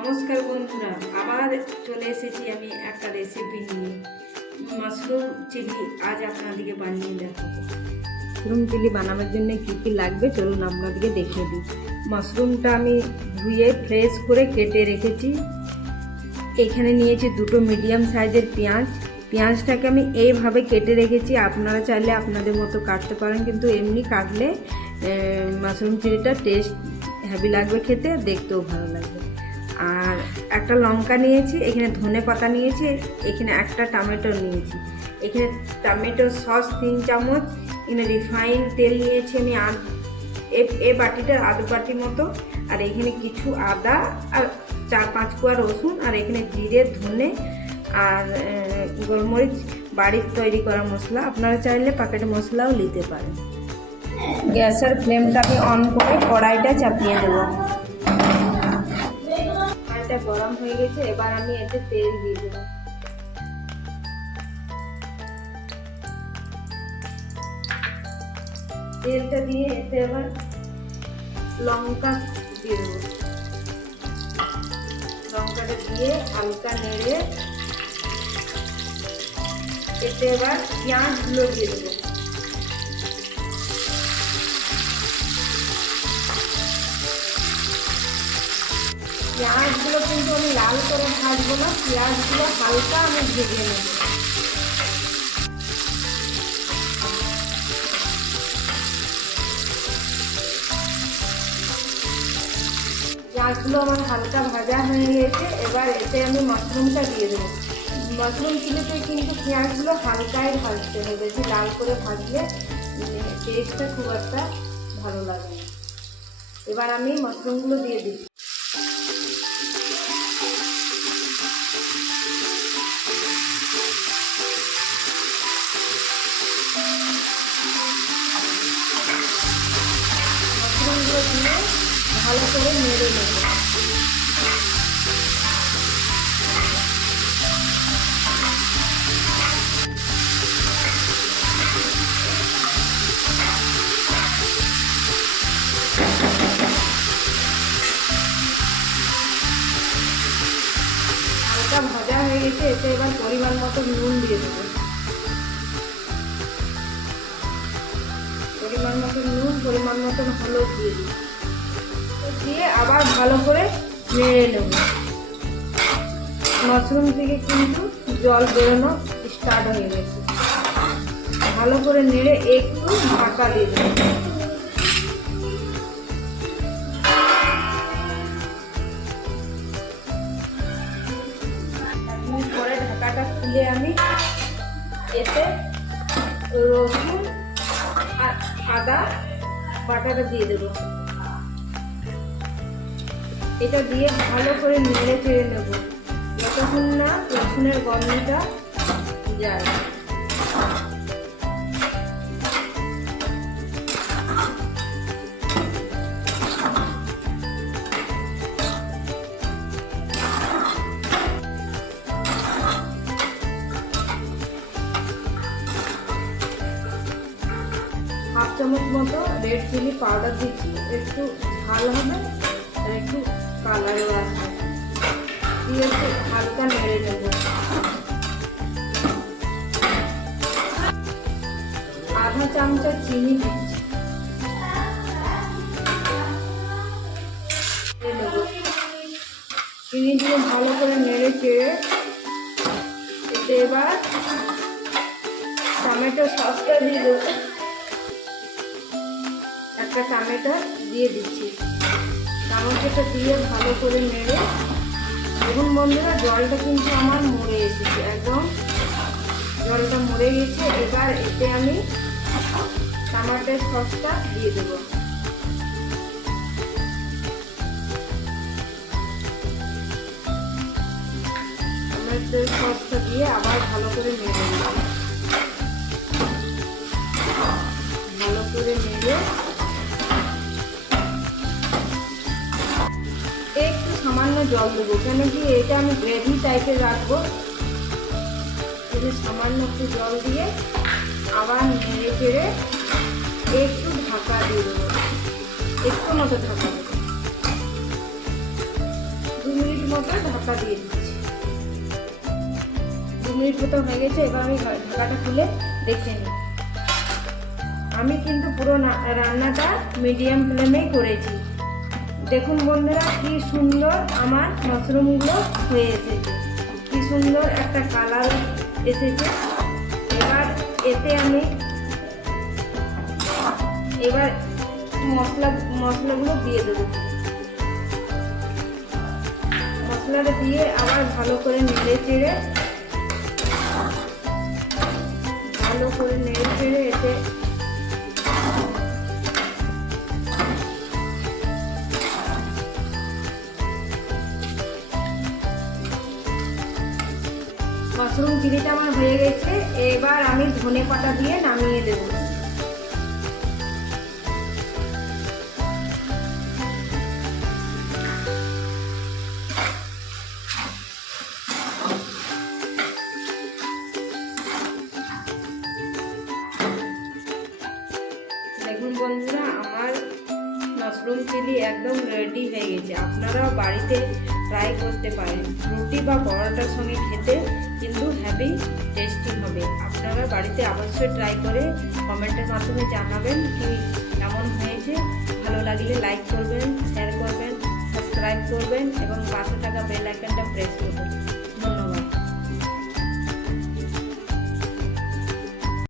নমস্কার বন্ধুরা, আবার চলে এসেছি আমি একটা রেসিপি নিয়ে। মাশরুম চিলি আজ আপনাদেরকে বানিয়ে দেখাবো। মাশরুম চিলি বানানোর জন্য কী কী লাগবে চলুন আপনাদেরকে দেখিয়ে দিই। মাশরুমটা আমি ধুয়ে ফ্রেশ করে কেটে রেখেছি। এখানে নিয়েছি দুটো মিডিয়াম সাইজের পেঁয়াজটাকে আমি এইভাবে কেটে রেখেছি। আপনারা চাইলে আপনাদের মতো কাটতে পারেন, কিন্তু এমনি কাটলে মাশরুম চিলিটা টেস্ট হেভি লাগবে, খেতে দেখতেও ভালো লাগবে। আর একটা লঙ্কা নিয়েছি, এখানে ধনে পাতা নিয়েছি, এখানে একটা টমেটো নিয়েছি, এখানে টমেটো সস 3 চামচ, এখানে রিফাইন তেল নিয়েছি আমি এই বাটিটার আধ বাটি মতো, আর এখানে কিছু আদা আর 4-5 কোয়া রসুন, আর এখানে জিরে, ধনে আর গোলমরিচ বাড়ির তৈরি করা মশলা। আপনারা চাইলে প্যাকেট মশলাও নিতে পারেন। গ্যাসের ফ্লেমটাকে অন করে কড়াইটা চাপিয়ে দেবো। কড়াইটা গরম হয়ে গেছে, এবার আমি এতে তেল দিয়ে দেবো। তেলটা দিয়ে এতে এবার লঙ্কা দিয়ে দেবো। লঙ্কাটা দিয়ে হালকা নেড়ে এতে এবার পেঁয়াজগুলো দিয়ে দেবো। পেঁয়াজগুলো কিন্তু আমি লাল করে ভাজবো না, পেঁয়াজগুলো হালকা আমি ভেজে নেব। পেঁয়াজগুলো আমার হালকা ভাজা হয়ে গিয়েছে, এবার এতে আমি মাশরুমটা দিয়ে দেবো। মাশরুম চিলিতে কিন্তু পেঁয়াজগুলো হালকাই ভাজতে হবে, বেশি লাল করে ভাজলে টেস্টটা খুব একটা ভালো লাগে না। এবার আমি মাশরুমগুলো দিয়ে দিই। মাশরুমগুলো দিয়ে ভালো করে নেড়ে নেব। হালকা ভাজা হয়ে গেছে, এতে এবার পরিমাণ মতো নুন দিয়ে দেবো। পরিমাণ মতো নুন, পরিমাণ মতন হলুদ দিয়ে দিই, দিয়ে আবার ভালো করে নেড়ে নেব। মাশরুম থেকে কিন্তু জল বেরোনো স্টার্ট হয়ে গেছে। ভালো করে নেড়ে একটু ঢাকা দিয়ে দেব। পরে ঢাকাটা খুলে আমি এতে রসুন আর আদা বাটাটা দিয়ে দেবো। এটা দিয়ে ভালো করে নেড়ে চেড়ে নেব যতক্ষণ না রসুনের গন্ধটা যায়। হাফ চামচ মতো রেড চিলি পাউডার দিচ্ছি, একটু ঝাল হবে আর একটু কালারও আসবে। দিয়ে একটু হালকা নেড়ে নেব। আধা চামচা চিনি দিচ্ছি, চিনি দিয়ে ভালো করে নেড়ে চেড়ে এতে এবার টমেটো সসটা দিয়ে দেবো। একটা টমেটো দিয়ে দিচ্ছি। টমেটোটা দিয়ে ভালো করে নেড়ে, দেখুন বন্ধুরা জলটা কিন্তু আমার মরে এসেছে, একদম জলটা মরে গেছে। এবার এতে আমি টমেটোর সসটা দিয়ে দেবো। টমেটোর সসটা দিয়ে আবার ভালো করে নেড়ে নেব। ভালো করে নেড়ে একটু সামান্য জল দেবো, কেন কি এটা আমি গ্রেভি টাইপের রাখবো। সামান্য একটু জল দিয়ে আবার নেড়ে চেড়ে একটু ঢাকা দিয়ে দেবো, একটু মতো ঢাকা দেবো। 2 মিনিট মতো ঢাকা দিয়ে দিচ্ছি। 2 মিনিট মতো হয়ে গেছে। এবার আমি ঢাকাটা খুলে দেখে নিই। আমি কিন্তু পুরো রান্নাটা মিডিয়াম ফ্লেমেই করেছি। দেখুন বন্ধুরা, কি সুন্দর আমার মাশরুমগুলো হয়ে এসেছে, কি সুন্দর একটা কালার এসেছে। এতে আমি মশলাগুলো দিয়ে দেবো। মশলাটা দিয়ে আবার ভালো করে নেড়ে চেড়ে এতে মাশরুম চিলিটা আমার হয়ে গেছে। এবার আমি ধনে পাতা দিয়ে নামিয়ে দেব। দেখুন বন্ধুরা, আমার মাশরুম চিলি একদম রেডি হয়ে গেছে। আপনারাও বাড়িতে ট্রাই করতে পারেন। রুটি বা পরোটার সঙ্গে খেতে কিন্তু হেভি টেস্টি হবে। আপনারা বাড়িতে অবশ্যই ট্রাই করে কমেন্টের মাধ্যমে জানাবেন কি কেমন হয়েছে। ভালো লাগলে লাইক করবেন, শেয়ার করবেন, সাবস্ক্রাইব করবেন এবং পাশে থাকা বেল আইকনটা প্রেস করবেন।